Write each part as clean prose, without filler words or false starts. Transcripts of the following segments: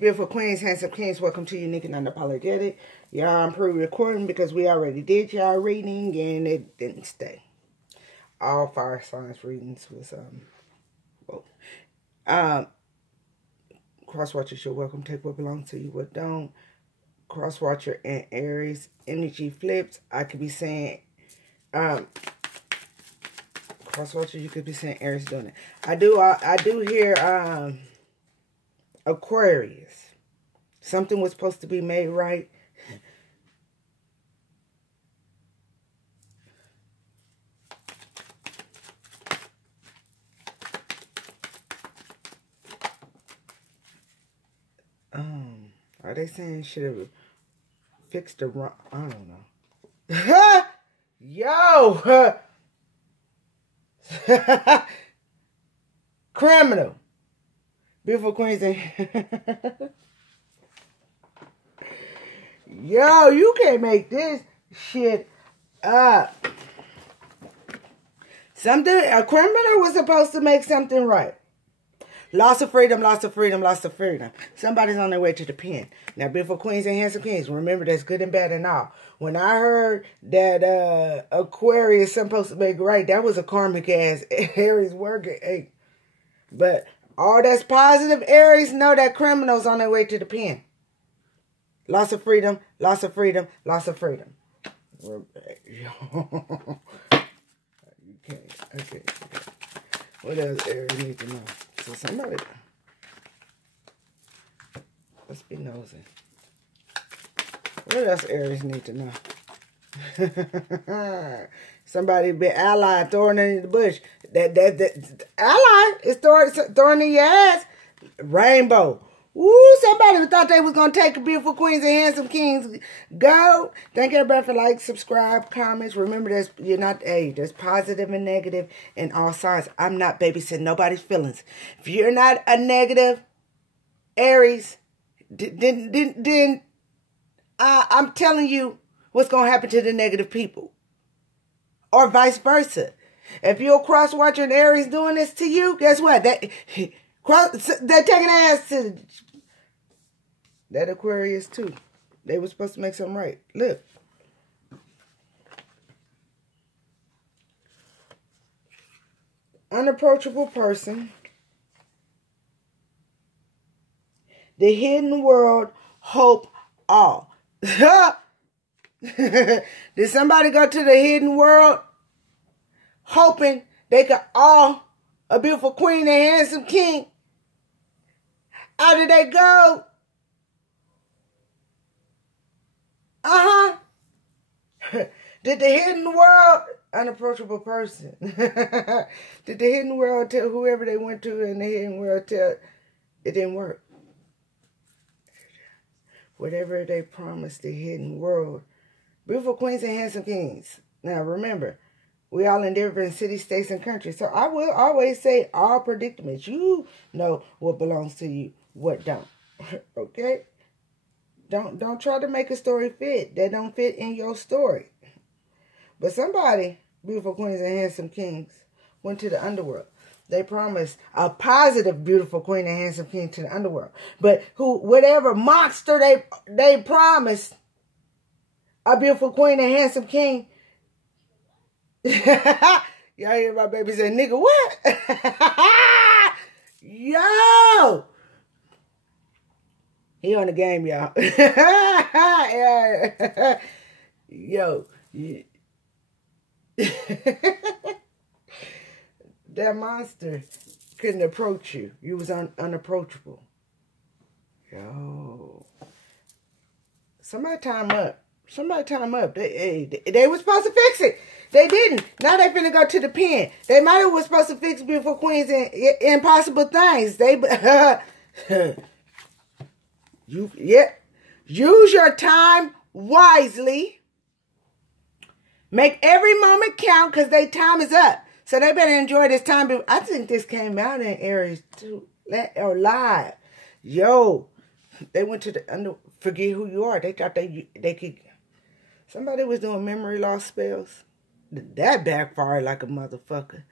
Beautiful queens, handsome kings, welcome to Unique and Unapologetic. Y'all, I'm pre-recording because we already did y'all reading and it didn't stay. All fire signs readings was, cross-watchers, you're welcome. Take what belongs to you, what don't. Cross-watcher and Aries energy flips. I could be saying, cross-watcher, you could be saying Aries doing it. I do hear, Aquarius. Something was supposed to be made right. Are they saying should have fixed the wrong? I don't know. Yo! Criminal. Beautiful queens and yo, you can't make this shit up. A criminal was supposed to make something right. Loss of freedom, loss of freedom, loss of freedom. Somebody's on their way to the pen. Now, beautiful queens and handsome kings, remember that's good and bad and all. When I heard that Aquarius supposed to make right, that was a karmic ass Aries working. Hey. But all that's positive Aries know that criminals on their way to the pen. Loss of freedom, loss of freedom, loss of freedom. You can't. Okay. What else Aries need to know? So somebody, let's be nosy. What else Aries need to know? Somebody be ally throwing in the bush. That ally is throwing in your ass. Rainbow. Woo, somebody thought they was going to take a beautiful queens and handsome kings. Go. Thank everybody for like, subscribe, comments. Remember, there's positive and negative in all signs. I'm not babysitting nobody's feelings. If you're not a negative Aries, then I'm telling you what's going to happen to the negative people. Or vice versa. If you're a cross-watcher and Aries doing this to you, guess what? They're taking ass to that Aquarius too. They were supposed to make something right. Look. Unapproachable person. The hidden world, hope all. Did somebody go to the hidden world hoping they could all a beautiful queen and handsome king? How did they go? Did the hidden world, unapproachable person, did the hidden world tell whoever they went to in the hidden world tell it didn't work? Whatever they promised the hidden world. Beautiful queens and handsome kings. Now remember, we all in different cities, states, and countries. So I will always say all predicaments. You know what belongs to you, what don't. Okay? Don't try to make a story fit that don't fit in your story. But somebody, beautiful queens and handsome kings, went to the underworld. They promised a positive, beautiful queen and handsome king to the underworld. But whatever monster they promised a beautiful queen and handsome king. Y'all hear my baby say, nigga, what? Yo! He on the game, y'all. Yo. That monster couldn't approach you. You was unapproachable. Yo. Somebody time up. Somebody time up. They were supposed to fix it. They didn't. Now they finna go to the pen. They might have was supposed to fix beautiful queens and impossible things. Use your time wisely. Make every moment count because their time is up. So they better enjoy this time. I think this came out in Aries too. Or live. Yo. They went to the forget who you are. They thought they could. Somebody was doing memory loss spells. That backfired like a motherfucker.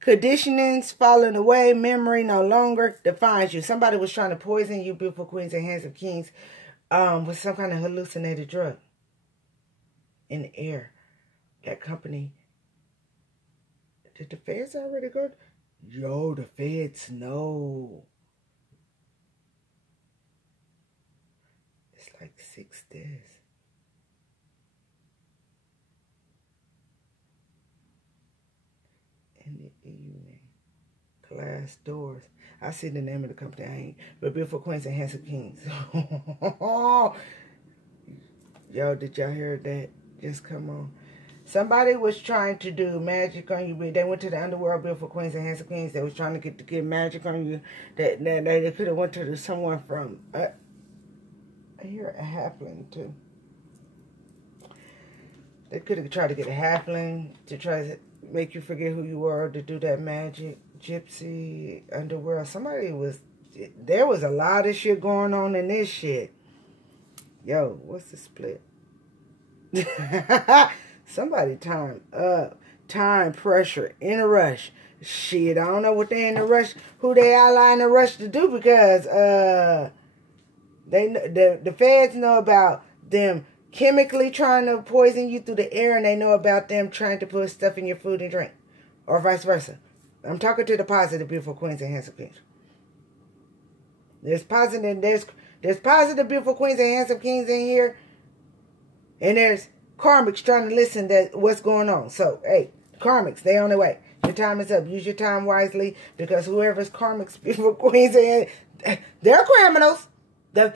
Conditionings falling away. Memory no longer defines you. Somebody was trying to poison you, beautiful queens and handsome kings, with some kind of hallucinated drug in the air. That company. Did the feds already go? Yo, the feds know. It's like 6 days. In the evening. Glass doors. I see the name of the company. I ain't. But beautiful queens and handsome kings. Yo, did y'all hear that? Just come on. Somebody was trying to do magic on you. They went to the underworld, beautiful queens and handsome kings. They was trying to get magic on you. That they could have went to someone from. I hear a halfling too. They could have tried to get a halfling to try to make you forget who you were, to do that magic. Gypsy, underworld. Somebody was. There was a lot of shit going on in this shit. Yo, what's the split? Somebody time up. Time pressure. In a rush. Shit, I don't know what they in a rush. Who they ally in a rush to do, because the feds know about them chemically trying to poison you through the air, and they know about them trying to put stuff in your food and drink. Or vice versa. I'm talking to the positive, beautiful queens and handsome kings. There's positive beautiful queens and handsome kings in here. And there's karmics trying to listen to what's going on. So, hey, karmics, they on their way. Your time is up. Use your time wisely, because whoever's karmics, beautiful queens, they're criminals. The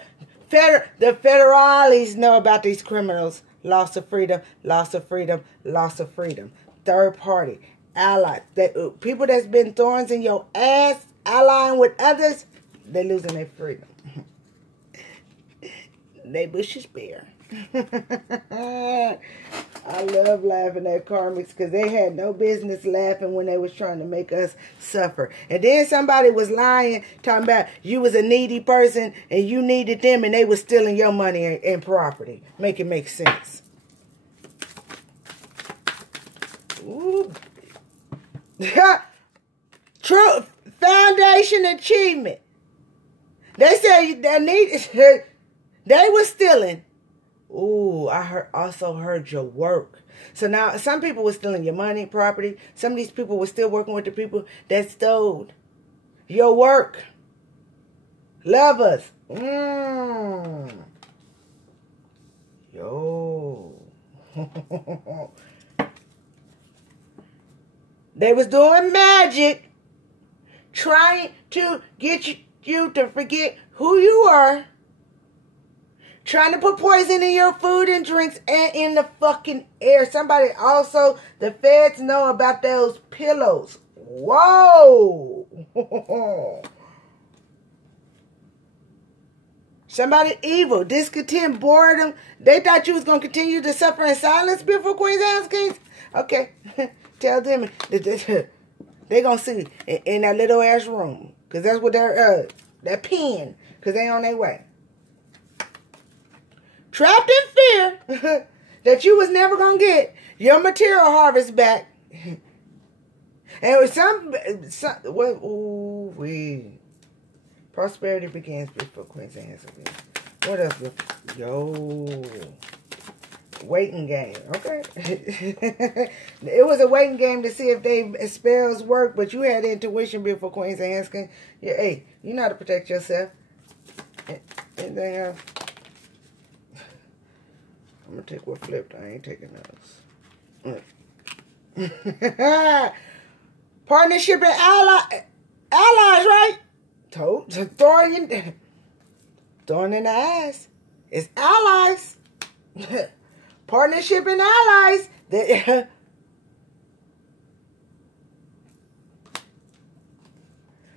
federales know about these criminals. Loss of freedom, loss of freedom, loss of freedom. Third party, allies. People that's been thorns in your ass, allying with others, they're losing their freedom. They bushes bare. I love laughing at karmics, because they had no business laughing when they was trying to make us suffer. And then somebody was lying, talking about you was a needy person and you needed them, and they was stealing your money and property. Make it make sense. Ooh. True foundation achievement. They said they was stealing. Ooh, I also heard your work. So now some people were stealing your money, property. Some of these people were still working with the people that stole your work. Lovers. Yo. They was doing magic, trying to get you to forget who you are. Trying to put poison in your food and drinks and in the fucking air. Somebody also, the feds know about those pillows. Whoa. Somebody evil, discontent, boredom. They thought you was going to continue to suffer in silence, beautiful queens and kings. Okay. Tell them they going to see in that little ass room. Because that's what they're, that pen. Because they on their way. Trapped in fear that you was never going to get your material harvest back. And prosperity begins before queens and handsome kings. What else? Yo. Waiting game. Okay. It was a waiting game to see if they spells work, but you had intuition before queens and handsome kings. Yeah, hey, you know how to protect yourself. Anything else? I'm going to take what flipped. I ain't taking those. Partnership and allies, right? Throwing in the ass. It's allies. Partnership and allies.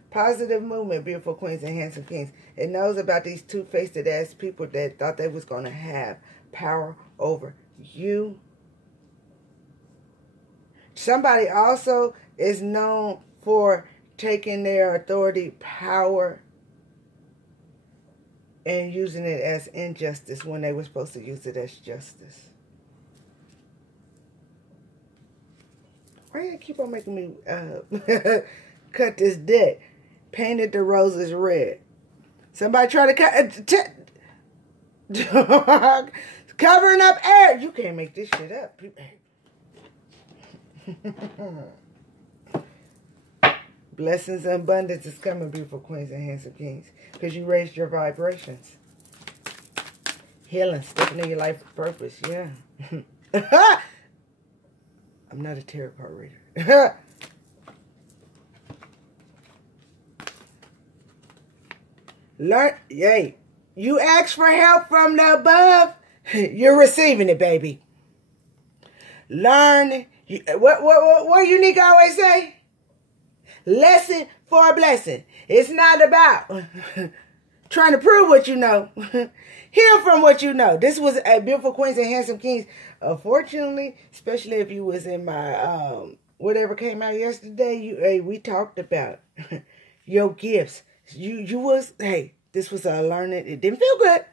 Positive movement, beautiful queens and handsome kings. It knows about these two-faced ass people that thought they was going to have power over you. Somebody also is known for taking their authority, power, and using it as injustice when they were supposed to use it as justice. Why you keep on making me cut this deck? Painted the roses red. Somebody try to cut... Covering up air. You can't make this shit up. Blessings and abundance is coming, beautiful queens and handsome kings. Because you raised your vibrations. Healing, stepping in your life purpose. Yeah. I'm not a tarot card reader. Learn, yay. You ask for help from the above, you're receiving it, baby. Learn. What Unique always say? Lesson for a blessing. It's not about trying to prove what you know. Heal from what you know. This was a beautiful queens and handsome kings. Unfortunately, especially if you was in my whatever came out yesterday, we talked about your gifts. You was, hey, this was a learning. It didn't feel good,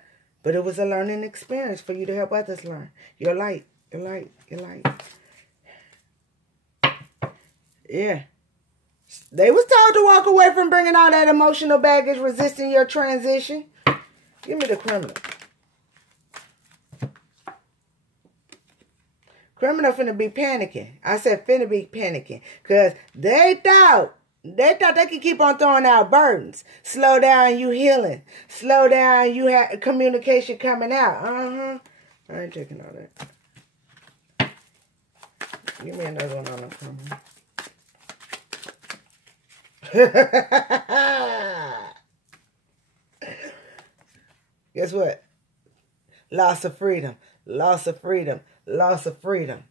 but it was a learning experience for you to help others learn. Your light, your light, your light. Yeah. They was told to walk away from bringing all that emotional baggage, resisting your transition. Give me the criminal. Criminal finna be panicking. I said finna be panicking. Because they thought they could keep on throwing out burdens. Slow down, you healing. Slow down, you have communication coming out. I ain't taking all that. Give me another one on the criminal. Guess what? Loss of freedom. Loss of freedom. Loss of freedom.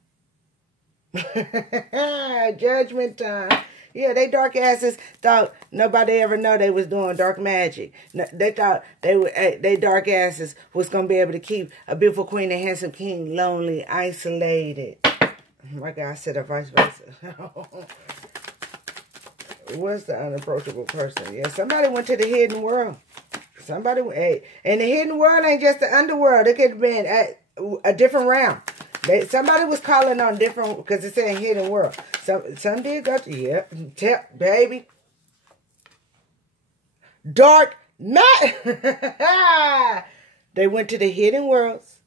Judgment time. Yeah, they dark asses thought nobody ever know they was doing dark magic. They thought they dark asses was going to be able to keep a beautiful queen and handsome king lonely, isolated. My God, I said a vice versa. What's the unapproachable person? Yeah, somebody went to the hidden world. Somebody, hey, and the hidden world ain't just the underworld. It could have been a different realm. Somebody was calling on different, because it's saying hidden world. Some did go to, yeah, baby. Dark night. They went to the hidden worlds.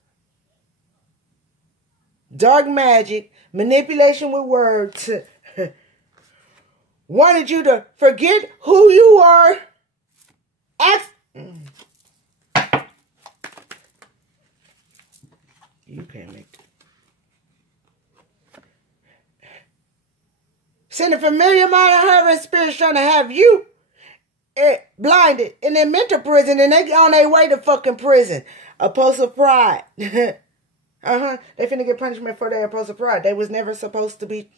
Dark magic, manipulation with words. Wanted you to forget who you are. You can't make it. Send a familiar mind of her and spirits trying to have you blinded in their mental prison, and they on their way to fucking prison. Impulsive pride. They finna get punishment for their impulsive pride. They was never supposed to be.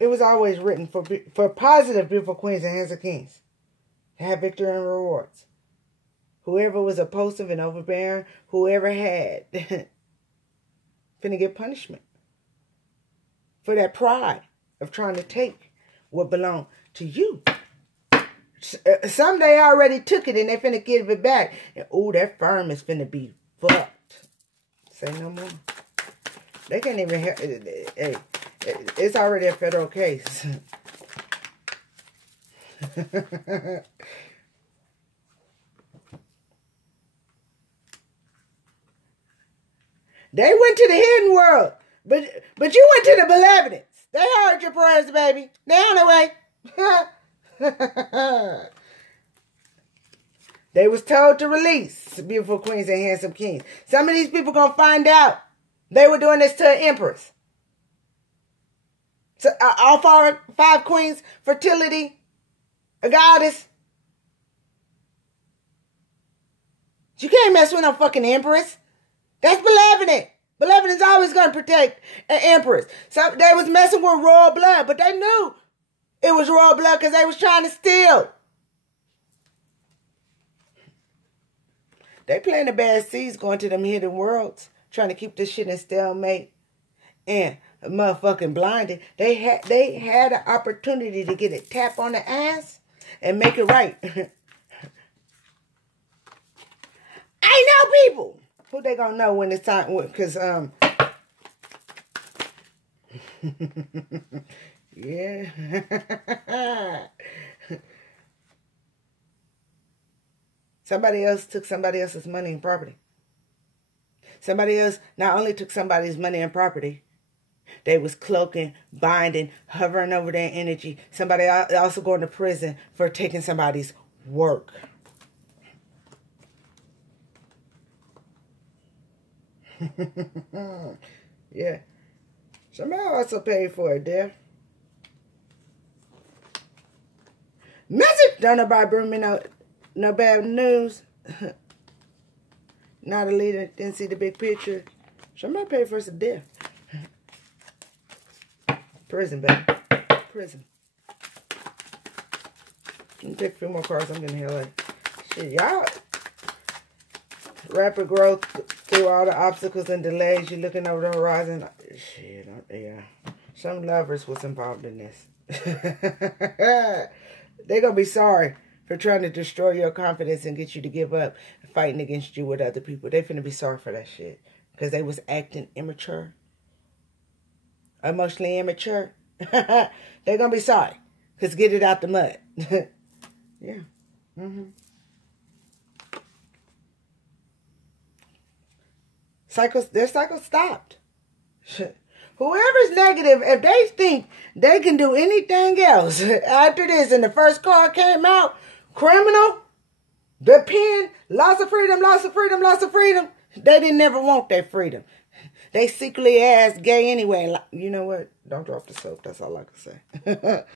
It was always written for positive, beautiful queens and handsome kings to have victory and rewards. Whoever was impulsive and overbearing, whoever had, finna get punishment for that pride of trying to take what belonged to you. Some they already took it and they finna give it back. And ooh, that firm is finna be fucked. Say no more. They can't even help. Hey, it's already a federal case. They went to the hidden world. But you went to the benevolence. They heard your prayers, baby. They on their way. They was told to release beautiful queens and handsome kings. Some of these people gonna find out they were doing this to an empress. So all five queens, fertility, a goddess. You can't mess with no fucking empress. That's benevolent. Benevolence is always going to protect an empress. So they was messing with royal blood, but they knew it was royal blood because they was trying to steal. They playing the bad seeds going to them hidden worlds, trying to keep this shit in stalemate and motherfucking blinded. They had an opportunity to get a tap on the ass and make it right. I know people. Who they gonna know when it's time? Because Yeah. Somebody else took somebody else's money and property. Somebody else not only took somebody's money and property, they was cloaking, binding, hovering over their energy. Somebody also going to prison for taking somebody's work. Yeah. Somebody also paid for it there. Message! Don't nobody bring me no bad news. Not a leader. Didn't see the big picture. Somebody paid for some death. Prison, baby. Prison. Let me take a few more cards. I'm getting here like shit, y'all. Rapid growth through all the obstacles and delays. You're looking over the horizon. Shit, yeah. Some lovers was involved in this. They're going to be sorry for trying to destroy your confidence and get you to give up fighting against you with other people. They're finna be sorry for that shit. Because they was acting immature. Emotionally immature. They're going to be sorry. Because get it out the mud. Yeah. Their cycle stopped. Whoever's negative, if they think they can do anything else after this, and the first card came out, criminal, the pen, loss of freedom, loss of freedom, loss of freedom. They didn't never want their freedom. They secretly ass gay anyway. You know what? Don't drop the soap. That's all I can say.